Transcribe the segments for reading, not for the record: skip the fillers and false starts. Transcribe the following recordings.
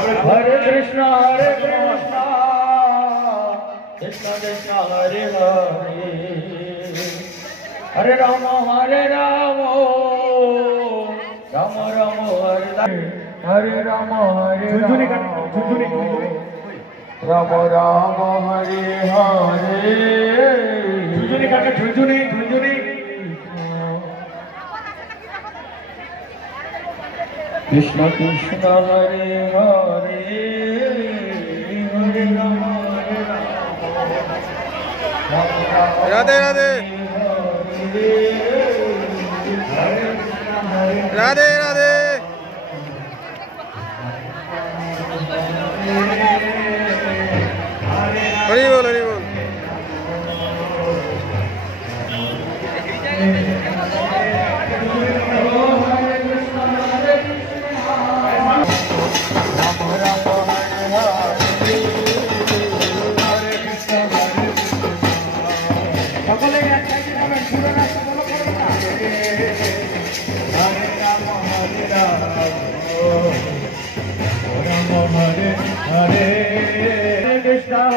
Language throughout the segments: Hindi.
हरे कृष्णा कृष्ण कृष्ण हरे हरे हरे राम राम राम हरे राम राम राम हरे हरे कृष्ण कृष्ण हरे हरे हरे राम राधे राधे राधे राधे हरि बोल हरि बोल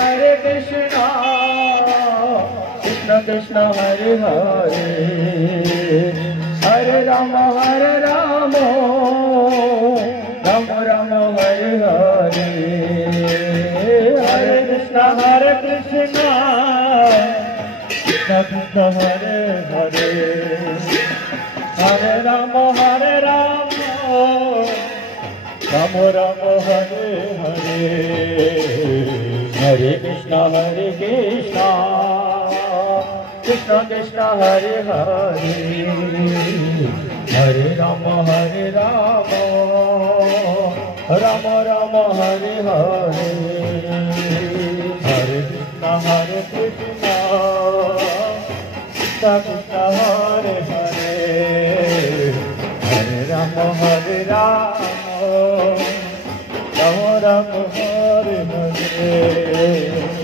हरे कृष्णा कृष्ण कृष्ण हरे हरे हरे राम राम राम हरे हरे हरे कृष्ण कृष्ण कृष्ण हरे हरे हरे राम राम राम हरे हरे हरे कृष्ण कृष्ण कृष्ण हरे हरे हरे राम राम राम हरे हरे हरे कृष्ण कृष्ण कृष्ण हरे हरे हरे राम राम हरे हरे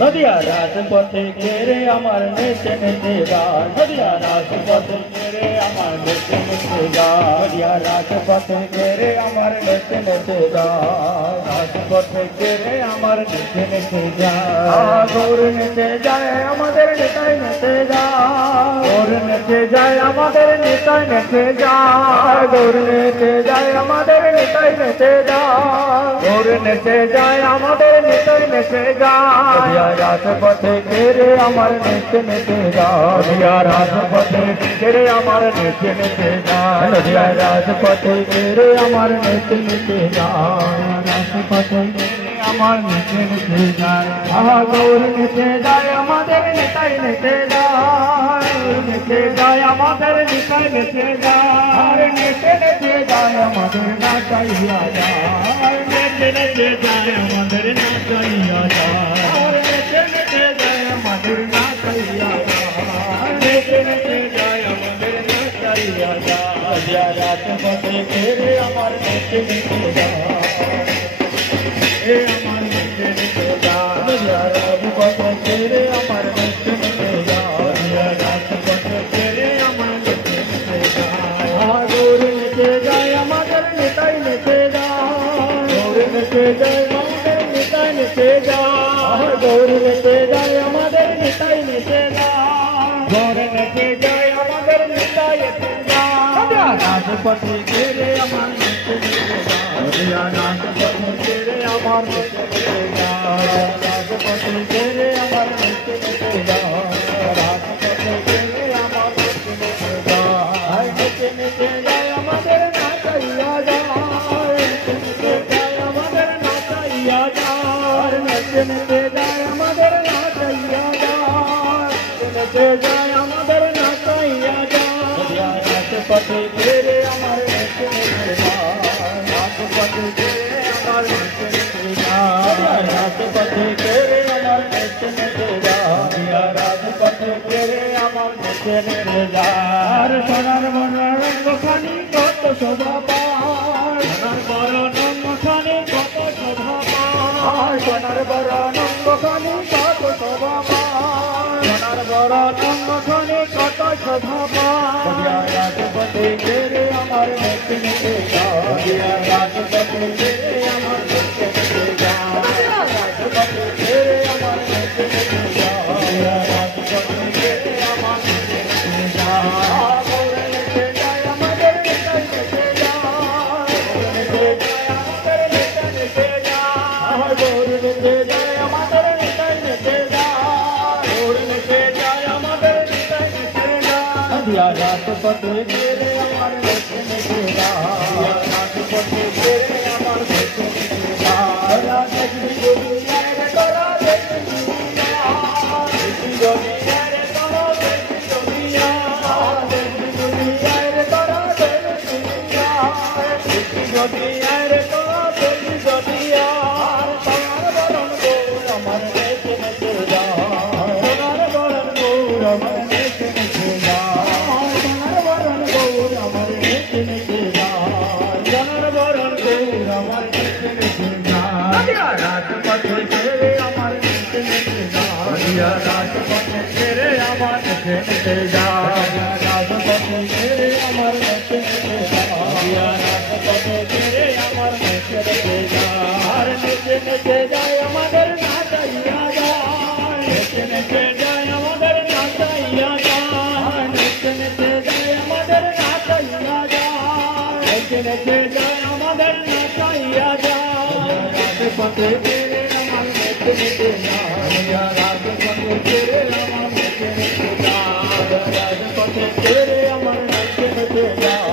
नदिया राजपथे घेरे আমার নেচে নেচে গান নদিয়া রাজপথে ঘেরে আমার নেচে নেচে গান নদিয়া রাজপথে ঘেরে আমার নেচে নেচে গান রাজপথে ঘেরে আমার নেচে নেচে গান গৌর নেচে যায় আমাদের নেতাই নেচে যায় গৌর নেচে যায় আমাদের নেতাই নেচে যায় গৌর নেচে যায় আমাদের নেতাই নেচে যায় গৌর নেচে যায় আমাদের নেতাই নেচে যায় রাজপথে ঘেরে আমার নেচে নেচে যায় রাজপথে ঘেরে আমার নেচে নেচে যায় রাজপথে ঘেরে আমার নেচে নেচে যায় রাজপথে আমার নেচে নেচে যায় গৌর নেচে যায় আমাদের নেতাই নেচে যায় নেচে যায় আমাদের নেতাই নেচে যায় নেচে নেচে যায় আমাদের নাচাইয়া যায় নেচে নেচে যায় আমাদের নাচাইয়া যায় নেচে নেচে যায় আমাদের নাচাইয়া যায় নেচে নেচে যায় আমাদের নাচাইয়া যায় রাজপথে ঘেরে আমার নেচে নেচে যায় আমার নেচে নেচে যায় রাজপথে ঘেরে আমার নেচে নেচে যায় রাজপথে ঘেরে আমার নেচে নেচে যায় গৌর নেচে যায় আমাদের নেতাই নেচে যায় গৌর নেচে যায় আমাদের নেতাই নেচে যায় গৌর নেচে যায় আমাদের নেতাই নেচে যায় গৌর নেচে যায় আমাদের নেতাই নেচে যায় রাজপথে ঘেরে আমার নেচে নেচে যায় রাজপথে ঘেরে আমার নেচে নেচে যায় রাজপথে ঘেরে আমার নেচে নেচে যায় রাজপথে ঘেরে আমার নেচে নেচে যায় নেচে নেচে যায় আমাদের নাচাইয়া যায় নেচে যায় আমাদের নাচাইয়া যায় নেচে নেচে যায় আমাদের নাচাইয়া যায় নেচে যায় আমাদের নাচাইয়া যায় রাজপথে ঘেরে আমার নেচে নেচে যায় রাজপথে ঘেরে আমার নেচে নেচে যায় রাজপথে ঘেরে আমার নেচে নেচে যায় রাজপথে ঘেরে আমার নেচে নেচে যায় সোনার বরণখানি কত শোভা পায় সোনার বরণখানি কত শোভা পায় সোনার বরণখানি কত শোভা পায় সোনার বরণখানি কত শোভা পায় রাজপথে ঘেরে আমার নেচে নেচে যায় রাজপথে ঘেরে আমার নেচে নেচে রাজপথে ফিরে আমার নেচে নেচে গায় রাজপথে ফিরে আমার নেচে নেচে গায় দেখবি দুনিয়ায় রে তোরা দেখবি দুনিয়ায় রে তোরা দেখবি দুনিয়ায় রে তোরা দেখবি দুনিয়ায় রে তোরা দেখবি তোমার বরণ গৌর আমার নেচে নেচে গায় তোমার বরণ গৌর আমার নেচে নেচে গায় তোমার বরণ গৌর আমার নেচে নেচে গায় তোমার বরণ গৌর আমার নেচে নেচে গায় রাজপথে ফিরে আমার নেচে নেচে গায় রাজপথে ফিরে আমার নেচে নেচে গায় রাজপথে ফিরে আমার নেচে নেচে গায় রাজপথে ফিরে আমার নেচে নেচে গায় নেচে নেচে যায় আমাদের নাচাইয়া যায় নেচে নেচে যায় আমাদের নাচাইয়া যায় নেচে নেচে যায় আমাদের নাচাইয়া যায় নেচে নেচে যায় আমাদের নাচাইয়া যায় রাজপথে ফিরে আমার নেচে নেচে যায় রাজপথে ফিরে আমার নেচে নেচে যায় রাজপথে ফিরে আমার নেচে নেচে যায়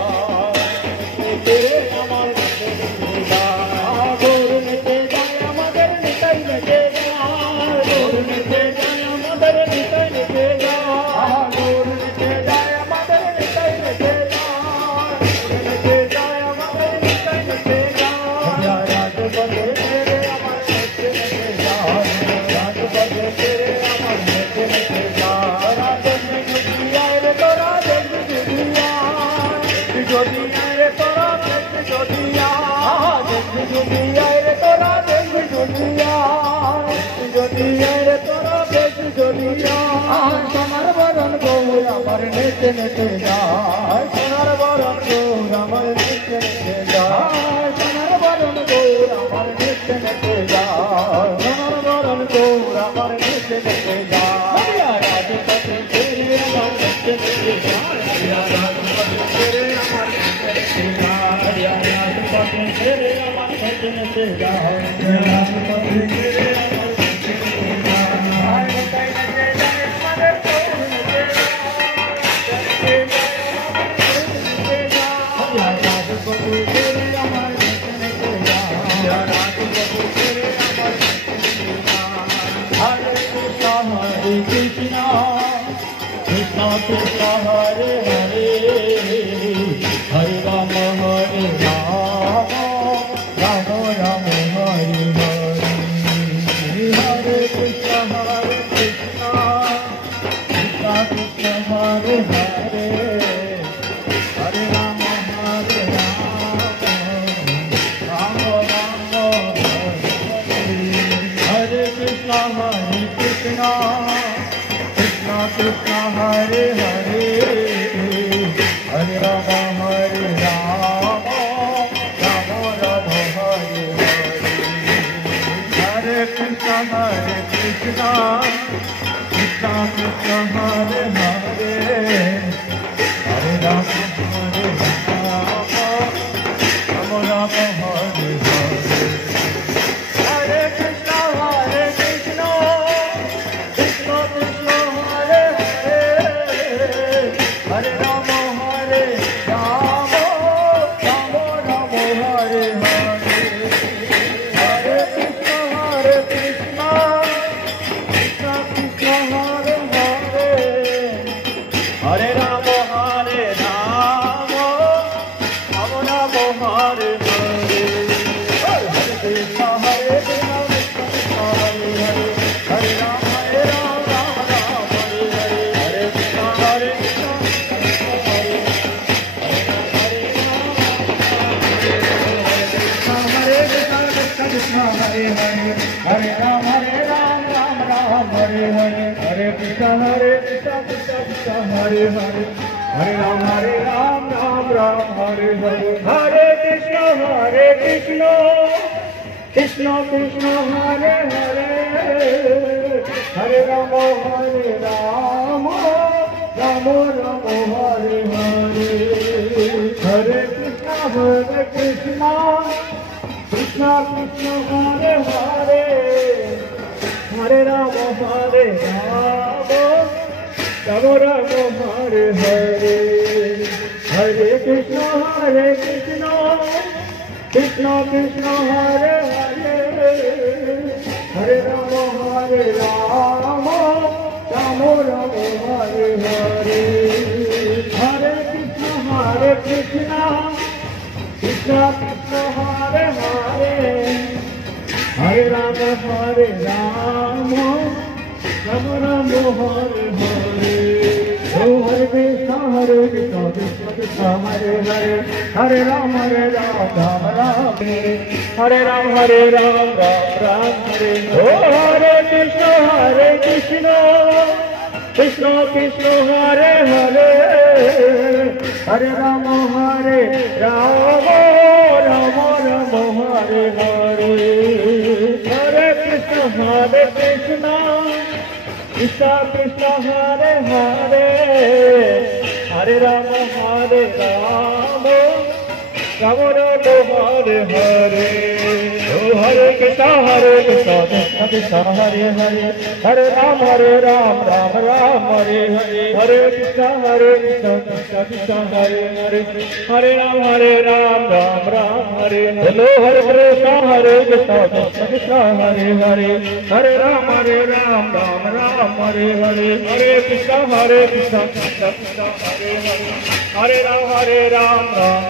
ফিরে আমার নেচে নেচে যায় গৌর নেচে যায় আমাদের নিতাই নেচে যায় গৌর নেচে যায় আমাদের নিতাই নেচে যায় গৌর নেচে যায় আমাদের নিতাই নেচে যায় নেচে যায় আমাদের নিতাই নেচে যায় রাজপথে ফিরে আমার নেচে নেচে যায় রাজপথে ফিরে আমার নেচে নেচে যায় রাজপথে দুনিয়ায় রে তোরা দেখবি দুনিয়ায় রে তোরা দেখবি দুনিয়ায় রে তোরা দেখবি দুনিয়ায় রে তোরা দেখবি দুনিয়ায় তোমার বরণ গৌর আমার নেচে নেচে যায় তোমার বরণ গৌর আমার নেচে নেচে যায় তোমার বরণ গৌর আমার নেচে নেচে যায় তোমার বরণ গৌর আমার নেচে নেচে যায় রাজপথে ফিরে আমার নেচে নেচে যায় রাজপথে ফিরে আমার নেচে নেচে যায় রাজপথে ফিরে আমার নেচে নেচে যায় রাজপথে ফিরে আমার নেচে নেচে যায় নেচে নেচে যায় আমাদের গৌর নেচে যায় রাজপথে ফিরে আমার নেচে নেচে যায় রাজপথে ফিরে আমার নেচে নেচে যায় হরে কৃষ্ণ কৃষ্ণ কৃষ্ণ হরে হরে হরে রাম হরে রাম রাম রাম হরে হরে হরে কৃষ্ণ কৃষ্ণ কৃষ্ণ হরে হরে হরে রাম হরে রাম রাম রাম হরে হরে কৃষ্ণ কৃষ্ণ কৃষ্ণ হরে হরে হরে রাম হরে রাম রাম রাম হরে হরে হরে কৃষ্ণ কৃষ্ণ কৃষ্ণ হরে হরে হরে রাম হরে রাম রাম রাম হরে হরে হরে কৃষ্ণ কৃষ্ণ কৃষ্ণ কৃষ্ণ হরে হরে হরে রাম হরে রাম রাম রাম হরে হরে হরে কৃষ্ণ কৃষ্ণ কৃষ্ণ কৃষ্ণ হরে হরে হরে রাম হরে রাম রাম রাম হরে হরে হরে কৃষ্ণ হরে কৃষ্ণ কৃষ্ণ হরে হরে হরে রাম রাম রাম হরে হরে হরে কৃষ্ণ হরে কৃষ্ণ কৃষ্ণ হরে हरे कृष्ण कृष्ण हरे हरे हरे राम राम राम हरे हरे हरे कृष्ण कृष्ण कृष्ण हरे हरे हरे राम राम राम हरे हरे हरे कृष्ण कृष्ण कृष्ण हरे हरे हरे राम राम राम हरे हरे हरे कृष्ण कृष्ण कृष्ण हरे हरे हरे राम राम राम हरे हरे हरे कृष्ण कृष्ण कृष्ण हरे हरे हरे राम राम राम हरे हरे हरे कृष्ण कृष्ण कृष्ण हरे हरे हरे राम राम राम हरे हरे ओ हरे कृष्ण कृष्ण कृष्ण हरे हरे हरे राम राम राम हरे राम राम हरे ओ हरे कृष्ण कृष्ण कृष्ण हरे हरे हरे राम राम हरे हरे हरे कृष्ण कृष्ण कृष्ण हरे हरे हरे राम राम राम हरे हरे ओ हरे कृष्ण कृष्ण कृष्ण हरे हरे हरे राम राम राम हरे हरे हरे कृष्ण कृष्ण कृष्ण हरे हरे हरे राम राम हरे हरे हरे कृष्ण कृष्ण कृष्ण हरे हरे हरे राम राम हरे हरे हरे कृष्ण कृष्ण कृष्ण हरे हरे हरे राम राम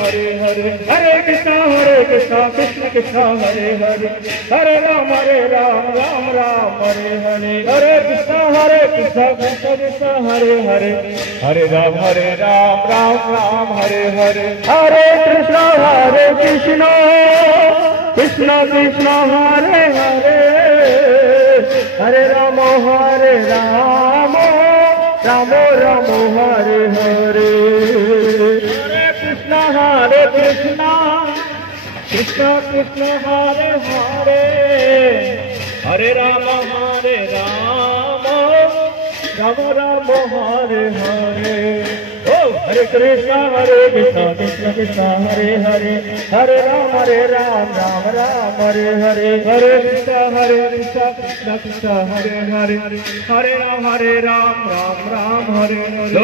हरे हरे हरे कृष्ण कृष्ण कृष्ण हरे हरे हरे राम राम हरे हरे हरे कृष्ण कृष्ण कृष्ण हरे हरे हरे राम राम हरे हरे हरे कृष्ण कृष्ण कृष्ण हरे हरे हरे राम राम राम हरे हरे हरे कृष्ण कृष्ण कृष्ण हरे हरे हरे राम राम हरे हरे ओ हरे कृष्ण कृष्ण कृष्ण हरे हरे हरे राम राम हरे हरे हरे कृष्ण कृष्ण कृष्ण हरे हरे हरे राम राम हरे हरे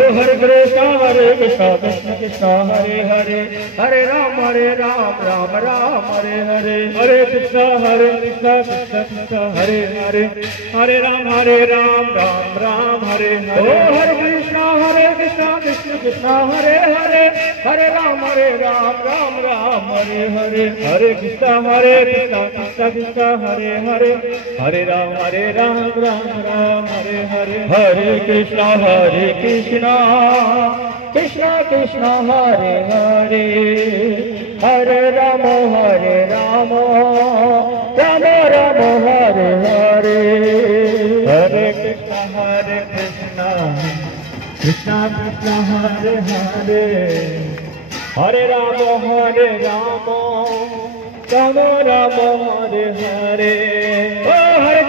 हरे कृष्ण कृष्ण कृष्ण हरे हरे हरे राम राम हरे हरे हरे कृष्ण कृष्ण कृष्ण हरे हरे हरे राम राम हरे हरे हरे कृष्ण कृष्ण कृष्ण हरे हरे हरे राम राम हरे हरे हरे कृष्ण कृष्ण कृष्ण हरे हरे हरे राम राम हरे हरे हरे कृष्ण कृष्ण कृष्ण हरे हरे हरे राम राम राम हरे हरे हरे कृष्ण कृष्ण कृष्ण हरे हरे हरे राम राम हरे हरे ओ हरे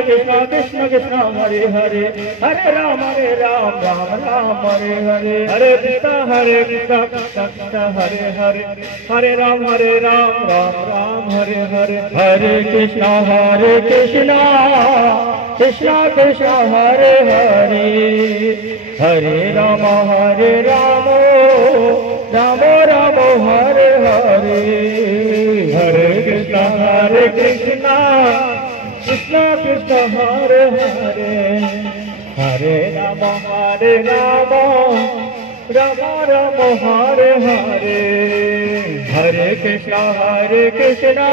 कृष्ण कृष्ण कृष्ण हरे हरे हरे राम राम हरे हरे हरे कृष्ण कृष्ण कृष्ण हरे हरे हरे राम राम हरे हरे हरे कृष्ण कृष्ण कृष्ण हरे हरे हरे राम राम हरे हरे हरे कृष्ण कृष्ण कृष्ण हरे हरे हरे राम राम हरे हरे हरे कृष्ण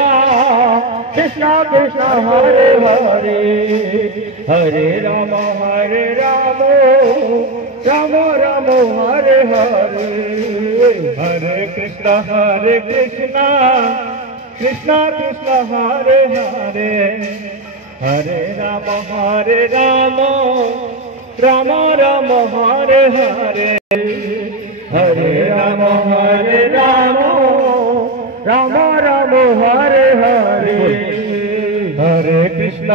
कृष्ण कृष्ण हरे हरे हरे राम राम हरे हरे हरे कृष्ण कृष्ण कृष्ण हरे हरे हरे राम राम हरे हरे हरे राम राम हरे हरे हरे कृष्ण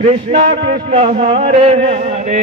कृष्ण कृष्ण हरे हरे